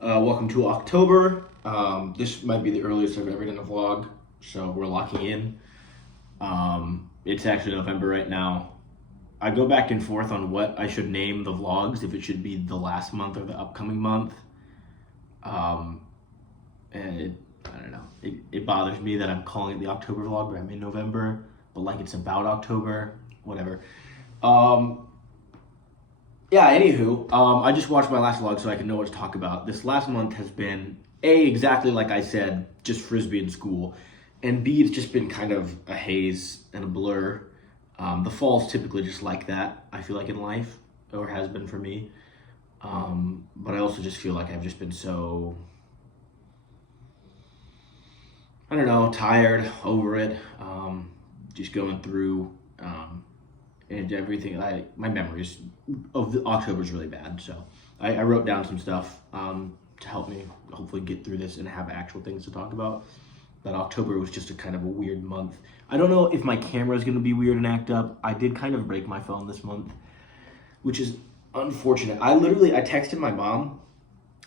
Welcome to October. This might be the earliest I've ever done a vlog, so we're locking in. It's actually November right now. I go back and forth on what I should name the vlogs, if it should be the last month or the upcoming month. Um, and I don't know. It bothers me that I'm calling it the October vlog, but I'm in November, but like it's about October, whatever. Um, Yeah, anywho, I just watched my last vlog so I can know what to talk about. This last month has been A, exactly like I said, just Frisbee in school, and B, it's just been kind of a haze and a blur. The fall's typically just like that, I feel like in life, or has been for me. But I also just feel like I've just been so, I don't know, tired, over it, just going through. And everything. My memories of October is really bad, so I wrote down some stuff to help me hopefully get through this and have actual things to talk about. But October was just a kind of a weird month. I don't know if my camera is going to be weird and act up. I did kind of break my phone this month, which is unfortunate. I texted my mom.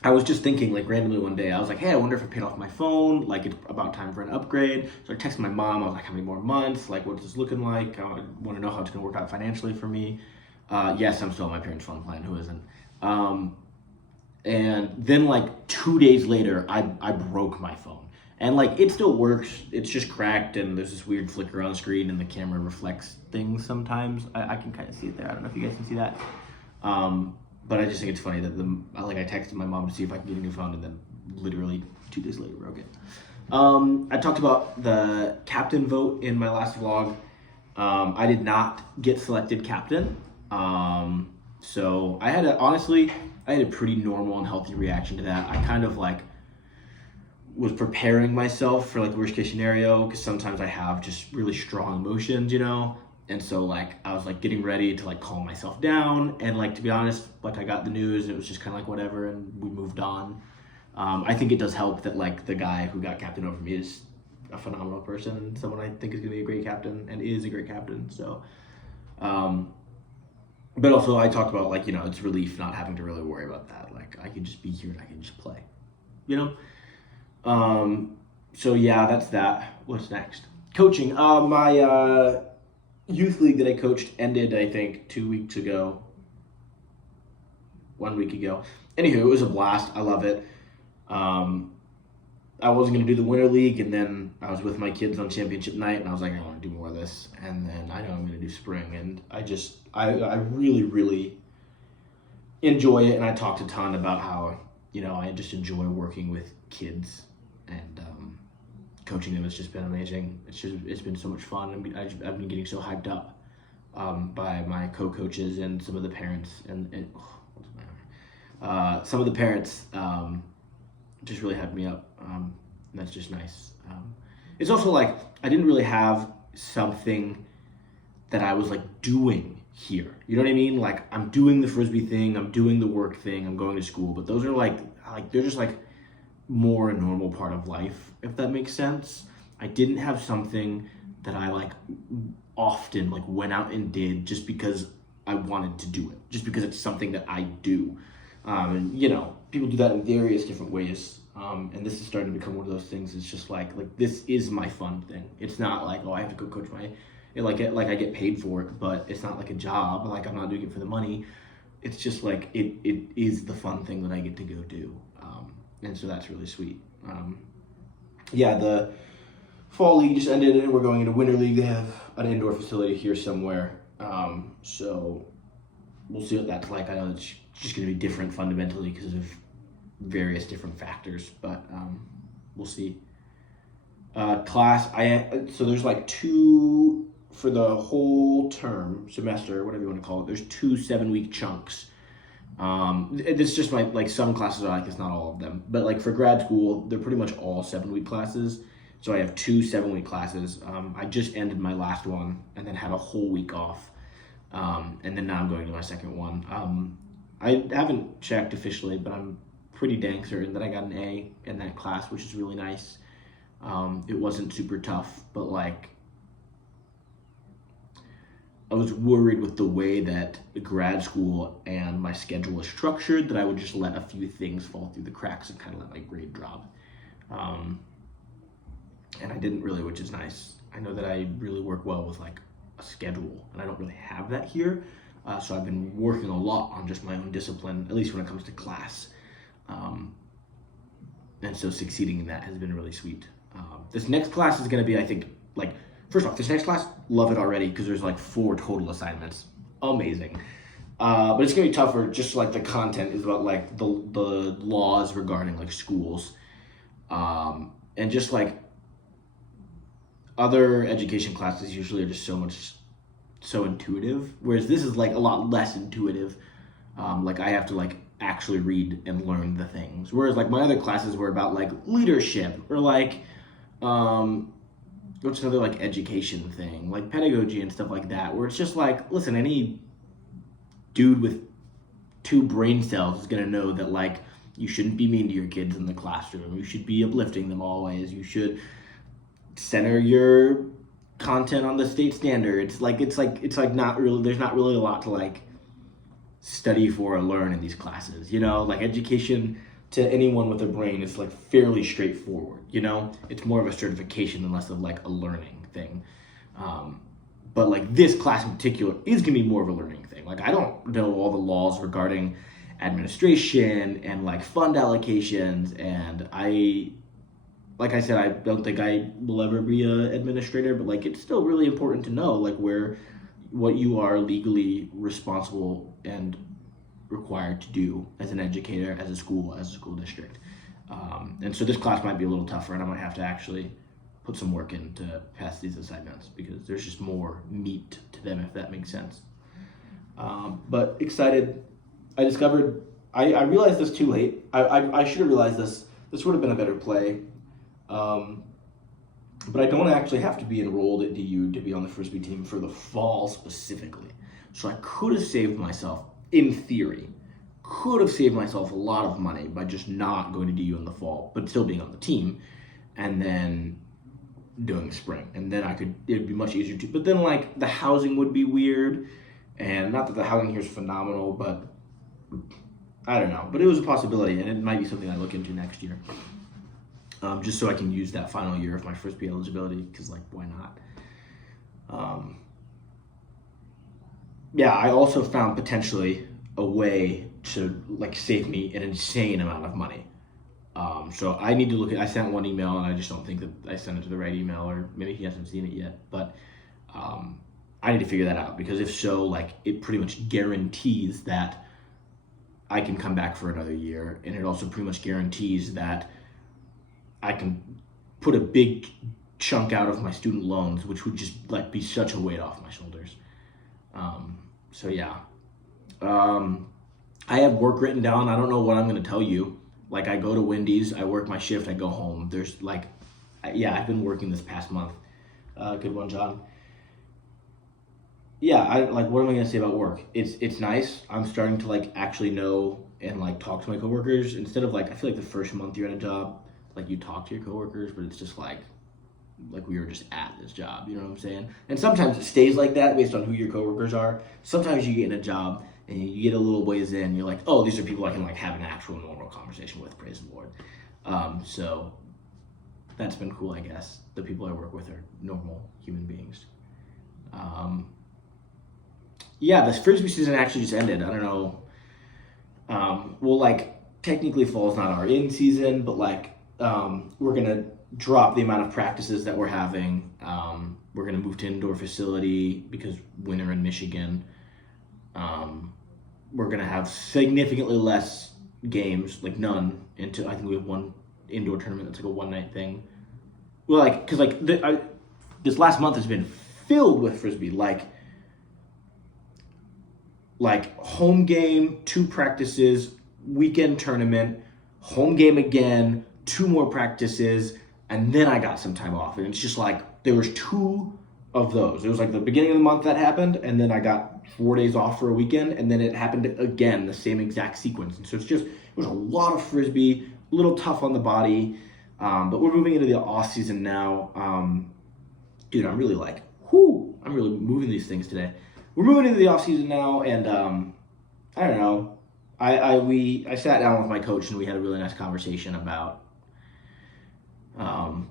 I was just thinking, like, randomly one day, I was like, hey, I wonder if I paid off my phone, like, it's about time for an upgrade. So I texted my mom, I was like, how many more months, like, what's this looking like? I want to know how it's going to work out financially for me. Yes, I'm still on my parents' phone plan, who isn't? And then, like, 2 days later, I broke my phone. And, like, it still works, it's just cracked, and there's this weird flicker on the screen, and the camera reflects things sometimes. I can kind of see it there, I don't know if you guys can see that. But I just think it's funny that I texted my mom to see if I could get a new phone, and then literally 2 days later broke it. I talked about the captain vote in my last vlog. I did not get selected captain. So I had a pretty normal and healthy reaction to that. I kind of like was preparing myself for like worst case scenario, because sometimes I have just really strong emotions, you know. And so like I was like getting ready to like calm myself down, and like to be honest, like I got the news and it was just kind of like whatever, and we moved on. I think it does help that like the guy who got captain over me is a phenomenal person and someone I think is going to be a great captain and is a great captain. So, but also I talked about like, you know, it's relief not having to really worry about that. Like I can just be here and I can just play, you know? So yeah, that's that. What's next? Coaching. My youth league that I coached ended, I think, 2 weeks ago. 1 week ago. Anywho, it was a blast. I love it. I wasn't going to do the winter league, and then I was with my kids on championship night, and I was like, I want to do more of this. And then I know I'm going to do spring, and I really, really enjoy it. And I talked a ton about how, you know, I just enjoy working with kids, and coaching them has just been amazing. It's been so much fun. I've been getting so hyped up by my co-coaches and some of the parents, and some of the parents just really hyped me up. And that's just nice. It's also like I didn't really have something that I was like doing here. You know what I mean? Like I'm doing the Frisbee thing, I'm doing the work thing, I'm going to school, but those are like they're just like more a normal part of life, if that makes sense. I didn't have something that I like often like went out and did just because I wanted to do it, just because it's something that I do. And you know, people do that in various different ways. And this is starting to become one of those things. It's just like this is my fun thing. It's not like, oh, I have to go coach like I get paid for it, but it's not like a job. Like I'm not doing it for the money. It's just like it is the fun thing that I get to go do. And so that's really sweet. Yeah, the fall league just ended, and we're going into winter league. They have an indoor facility here somewhere. So we'll see what that's like. I know it's just going to be different fundamentally because of various different factors, but we'll see. Class, so there's like two for the whole term, semester, whatever you want to call it. There's 2 7-week chunks. It's just like some classes are like this, not all of them, but like for grad school, they're pretty much all 7-week classes. So I have 2 7-week classes. I just ended my last one and then had a whole week off. And then now I'm going to my second one. I haven't checked officially, but I'm pretty dang certain that I got an A in that class, which is really nice. It wasn't super tough, but like I was worried with the way that the grad school and my schedule is structured that I would just let a few things fall through the cracks and kind of let my grade drop. And I didn't really, which is nice. I know that I really work well with like a schedule, and I don't really have that here. So I've been working a lot on just my own discipline, at least when it comes to class. And so succeeding in that has been really sweet. This next class is going to be, I think, like, first off, this next class, love it already because there's like 4 total assignments. Amazing. But it's going to be tougher. Just like the content is about like the laws regarding like schools. And just like other education classes usually are just so intuitive. Whereas this is like a lot less intuitive. Like I have to like actually read and learn the things. Whereas like my other classes were about like leadership or like, what's another like education thing, like pedagogy and stuff like that, where it's just like, listen, any dude with 2 brain cells is gonna know that like you shouldn't be mean to your kids in the classroom. You should be uplifting them always. You should center your content on the state standards. It's like not really, there's not really a lot to like study for or learn in these classes, you know? Like education to anyone with a brain is like fairly straightforward, you know? It's more of a certification and less of like a learning thing. But like this class in particular is gonna be more of a learning thing. Like I don't know all the laws regarding administration and like fund allocations, and like I said, I don't think I will ever be an administrator, but like it's still really important to know like what you are legally responsible and required to do as an educator, as a school district. And so this class might be a little tougher, and I might have to actually put some work in to pass these assignments because there's just more meat to them, if that makes sense. But excited. I discovered, I realized this too late. I should have realized this. This would have been a better play. But I don't actually have to be enrolled at DU to be on the Frisbee team for the fall specifically. So I could have saved myself, in theory, a lot of money by just not going to DU in the fall, but still being on the team, and then doing the spring. And then it'd be much easier to, but then like the housing would be weird, and not that the housing here is phenomenal, but I don't know. But it was a possibility, and it might be something I look into next year. Just so I can use that final year of my Frisbee eligibility, because like, why not? Yeah, I also found potentially a way to like save me an insane amount of money. So I need to look at, I sent one email and I just don't think that I sent it to the right email, or maybe he hasn't seen it yet, but I need to figure that out, because if so, like it pretty much guarantees that I can come back for another year, and it also pretty much guarantees that I can put a big chunk out of my student loans, which would just like be such a weight off my shoulders. So yeah, I have work written down. I don't know what I'm going to tell you. Like I go to Wendy's, I work my shift, I go home. There's like, yeah, I've been working this past month. Good one, John. Yeah, what am I going to say about work? It's nice. I'm starting to like actually know and like talk to my coworkers, instead of like, I feel like the first month you're at a job, like you talk to your coworkers, but it's just like we were just at this job, you know what I'm saying? And sometimes it stays like that based on who your coworkers are. Sometimes you get in a job and you get a little ways in, you're like, oh, these are people I can like have an actual normal conversation with, praise the Lord. So that's been cool, I guess. The people I work with are normal human beings. Yeah, this Frisbee season actually just ended. I don't know. Well, like technically fall's not our in season, but like we're gonna drop the amount of practices that we're having. We're gonna move to indoor facility because winter in Michigan. We're gonna have significantly less games, like none. Until I think we have one indoor tournament that's like a one-night thing. Well, like because like this last month has been filled with Frisbee, like home game, 2 practices, weekend tournament, home game again, 2 more practices, and then I got some time off. And it's just like, there was 2 of those. It was like the beginning of the month that happened, and then I got 4 days off for a weekend, and then it happened again, the same exact sequence. And so it was a lot of Frisbee, a little tough on the body, but we're moving into the off season now. Dude, I'm really like, I'm really moving these things today. we're moving into the off season now, and I don't know. I sat down with my coach and we had a really nice conversation about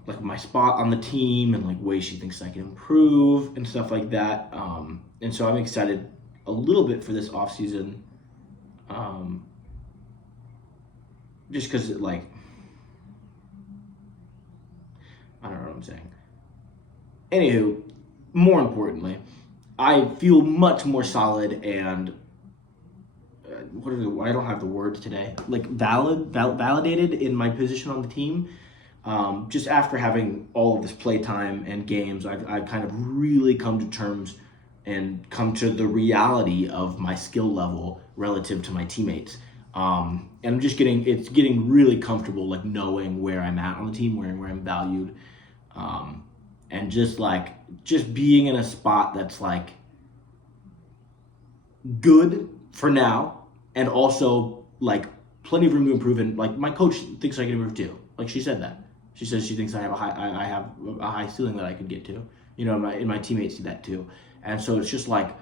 like my spot on the team and like ways she thinks I can improve and stuff like that. And so I'm excited a little bit for this off season, just because like I don't know what I'm saying. Anywho, more importantly, I feel much more solid and I don't have the words today. Like validated in my position on the team. Just after having all of this playtime and games, I've kind of really come to terms and come to the reality of my skill level relative to my teammates. And I'm just getting really comfortable, like knowing where I'm at on the team, where I'm valued, and just being in a spot that's like good for now, and also like plenty of room to improve. And like my coach thinks I can improve too. Like she said that. She says she thinks I have a high ceiling that I could get to. You know, my teammates see that too. And so it's just like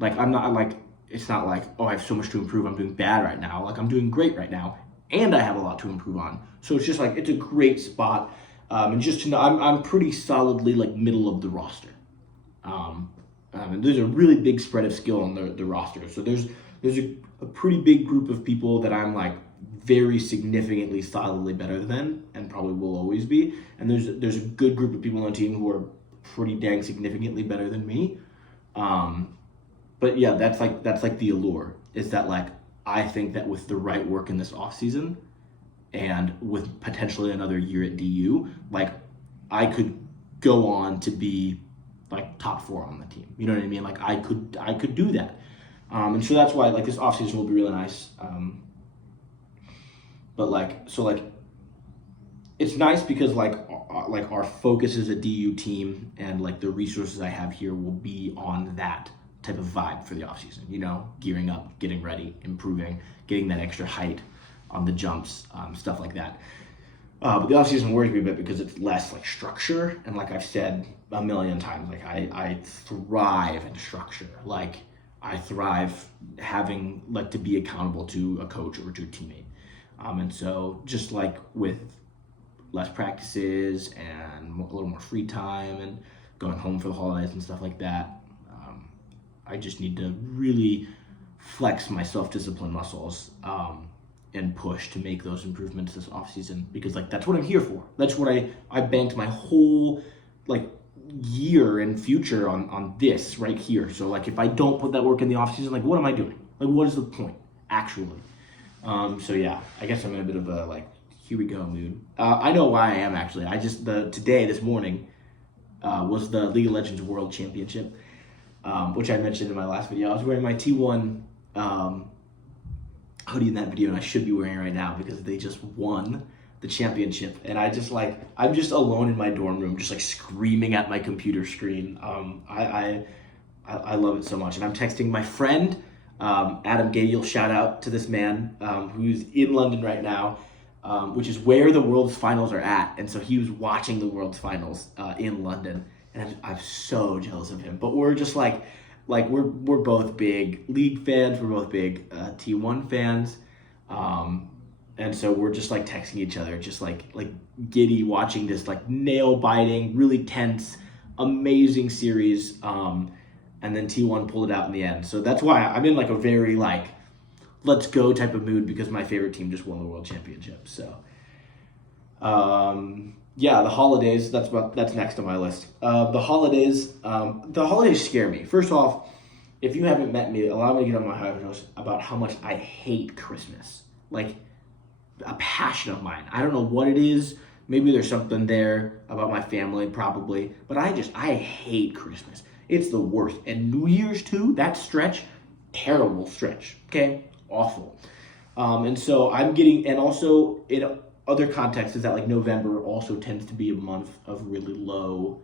I'm not like, it's not like, oh, I have so much to improve, I'm doing bad right now. Like I'm doing great right now, and I have a lot to improve on. So it's just like, it's a great spot. And just to know, I'm pretty solidly like middle of the roster. And there's a really big spread of skill on the roster. So there's a pretty big group of people that I'm like very significantly solidly better than, and probably will always be. And there's a good group of people on the team who are pretty dang significantly better than me. But yeah, that's like the allure, is that like I think that with the right work in this off season and with potentially another year at DU, like I could go on to be like top 4 on the team. You know what I mean? Like I could do that. And so that's why like this off season will be really nice. But like, so like, it's nice because like our focus as a DU team and like the resources I have here will be on that type of vibe for the offseason, you know, gearing up, getting ready, improving, getting that extra height on the jumps, stuff like that. But the offseason worries me a bit because it's less like structure. And like I've said a million times, like I thrive in structure. Like I thrive having like to be accountable to a coach or to a teammate. And so just like with less practices and a little more free time and going home for the holidays and stuff like that, I just need to really flex my self-discipline muscles and push to make those improvements this offseason, because like that's what I'm here for. That's what I banked my whole like year and future on this right here. So like if I don't put that work in the offseason, like what am I doing? Like what is the point actually? So yeah, I guess I'm in a bit of a like here we go mood. I know why I am actually. This morning was the League of Legends World Championship, which I mentioned in my last video. I was wearing my T1 hoodie in that video, and I should be wearing it right now because they just won the championship. And I'm just alone in my dorm room, just like screaming at my computer screen. I love it so much. And I'm texting my friend, Adam Gale, shout out to this man who's in London right now, which is where the World's Finals are at. And so he was watching the World's Finals in London. And I'm so jealous of him. But we're just like we're both big League fans. We're both big T1 fans. And so we're just like texting each other, just like giddy watching this like nail biting, really tense, amazing series. And then T1 pulled it out in the end. So that's why I'm in like a very like let's go type of mood, because my favorite team just won the world championship. So yeah, the holidays, that's next on my list. The holidays scare me. First off, if you haven't met me, allow me to get on my high horse about how much I hate Christmas. Like, a passion of mine. I don't know what it is. Maybe there's something there about my family, probably. But I hate Christmas. It's the worst. And New Year's too, that stretch, terrible stretch, okay? Awful. And so and also in other contexts is that like November also tends to be a month of really low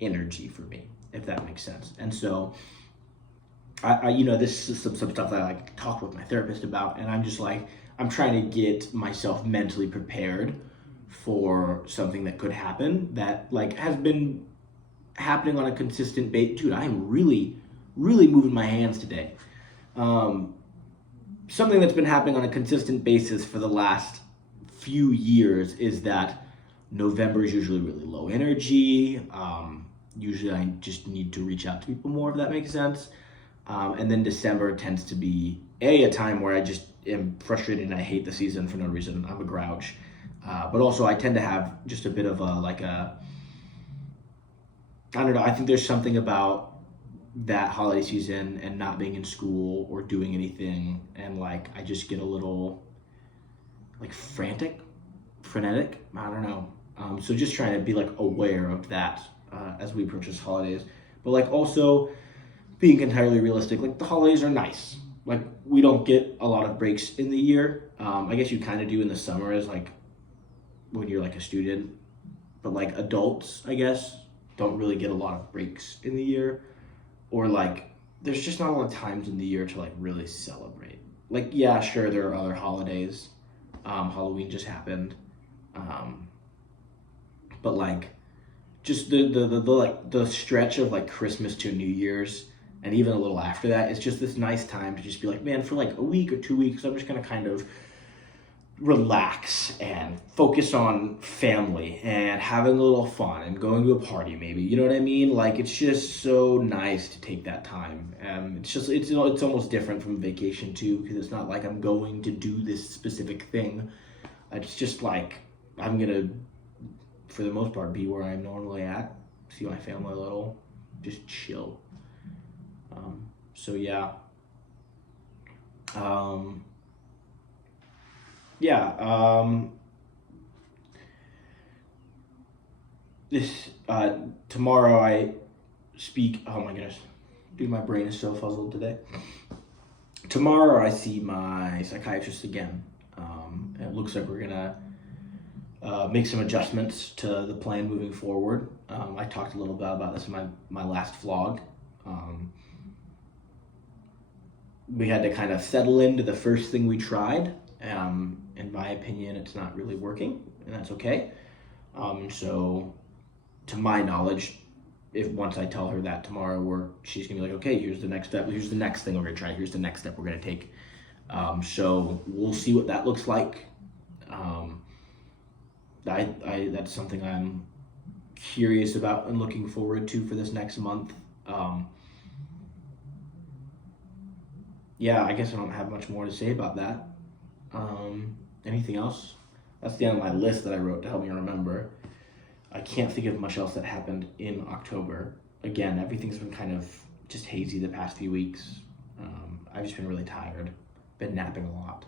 energy for me, if that makes sense. And so I this is some stuff that I like talk with my therapist about, and I'm just like, I'm trying to get myself mentally prepared for something that could happen that like has been happening on a consistent basis. Dude, I'm really really moving my hands today. Something that's been happening on a consistent basis for the last few years is that November is usually really low energy. Usually I just need to reach out to people more, if that makes sense. And then December tends to be a time where I just am frustrated and I hate the season for no reason. I'm a grouch. But also I tend to have just a bit of I don't know, I think there's something about that holiday season and not being in school or doing anything, and like I just get a little like frenetic. I don't know. So just trying to be like aware of that as we approach this holidays, but like also being entirely realistic. Like the holidays are nice. Like we don't get a lot of breaks in the year. I guess you kind of do in the summer as like when you're like a student, but like adults, I guess, don't really get a lot of breaks in the year. Or like there's just not a lot of times in the year to like really celebrate. Like yeah, sure, there are other holidays. Halloween just happened. But like just the stretch of like Christmas to New Year's and even a little after that, it's just this nice time to just be like, man, for like a week or 2 weeks, I'm just gonna kind of relax and focus on family and having a little fun and going to a party maybe, you know what I mean? Like it's just so nice to take that time. It's almost different from vacation too, because it's not like I'm going to do this specific thing. It's just like I'm gonna, for the most part, be where I'm normally at, see my family a little, just chill. So yeah. This tomorrow I speak. Oh my goodness, dude, my brain is so fuzzled today. Tomorrow I see my psychiatrist again. And it looks like we're gonna make some adjustments to the plan moving forward. I talked a little bit about this in my last vlog. We had to kind of settle into the first thing we tried. In my opinion, it's not really working, and that's okay. So, to my knowledge, if once I tell her that tomorrow, she's gonna be like, okay, here's the next step. Here's the next thing we're gonna try. Here's the next step we're gonna take. So we'll see what that looks like. That's something I'm curious about and looking forward to for this next month. Yeah, I guess I don't have much more to say about that. Anything else? That's the end of my list that I wrote to help me remember. I can't think of much else that happened in October. Again, everything's been kind of just hazy the past few weeks. I've just been really tired. Been napping a lot.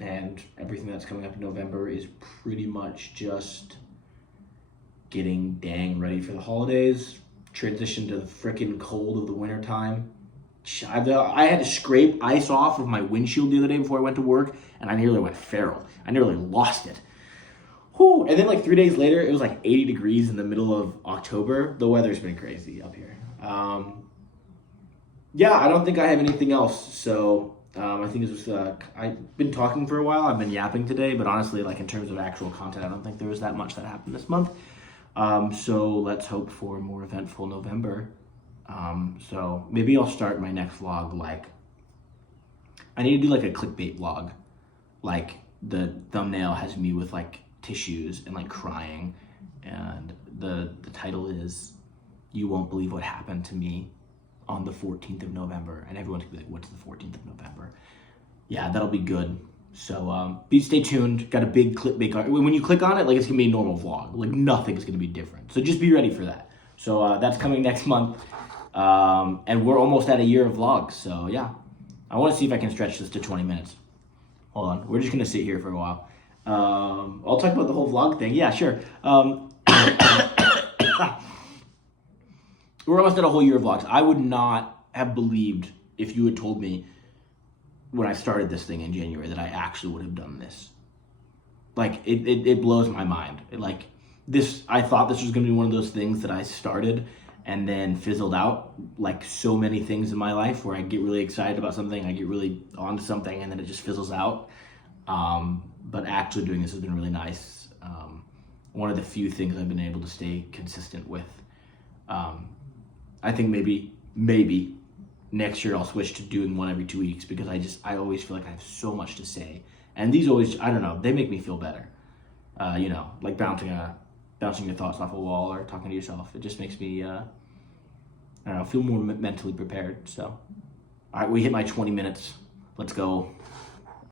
And everything that's coming up in November is pretty much just getting dang ready for the holidays. Transition to the frickin' cold of the winter time. I had to scrape ice off of my windshield the other day before I went to work, and I nearly went feral. I nearly lost it. Whew. And then like 3 days later, it was like 80 degrees in the middle of October. The weather's been crazy up here. Yeah, I don't think I have anything else. So I think this was, I've been talking for a while. I've been yapping today, but honestly, like in terms of actual content, I don't think there was that much that happened this month. So let's hope for a more eventful November. So maybe I'll start my next vlog like, I need to do like a clickbait vlog. Like the thumbnail has me with like tissues and like crying, and the title is, "You won't believe what happened to me on the 14th of November." And everyone's gonna be like, what's the 14th of November? Yeah, that'll be good. So stay tuned. Got a big clickbait. When you click on it, like it's gonna be a normal vlog. Like nothing's gonna be different. So just be ready for that. So that's coming next month. And we're almost at a year of vlogs. So yeah, I want to see if I can stretch this to 20 minutes. Hold on. We're just gonna sit here for a while. I'll talk about the whole vlog thing. Yeah, sure. We're almost at a whole year of vlogs. I would not have believed if you had told me when I started this thing in January that I actually would have done this. Like it blows my mind. I thought this was gonna be one of those things that I started and then fizzled out, like so many things in my life where I get really excited about something, I get really onto something, and then it just fizzles out. But actually doing this has been really nice. One of the few things I've been able to stay consistent with. I think maybe next year I'll switch to doing one every 2 weeks because I always feel like I have so much to say, and these always, I don't know, they make me feel better. Like bouncing your thoughts off a wall or talking to yourself. It just makes me I don't know, feel more mentally prepared. So, all right, we hit my 20 minutes. Let's go.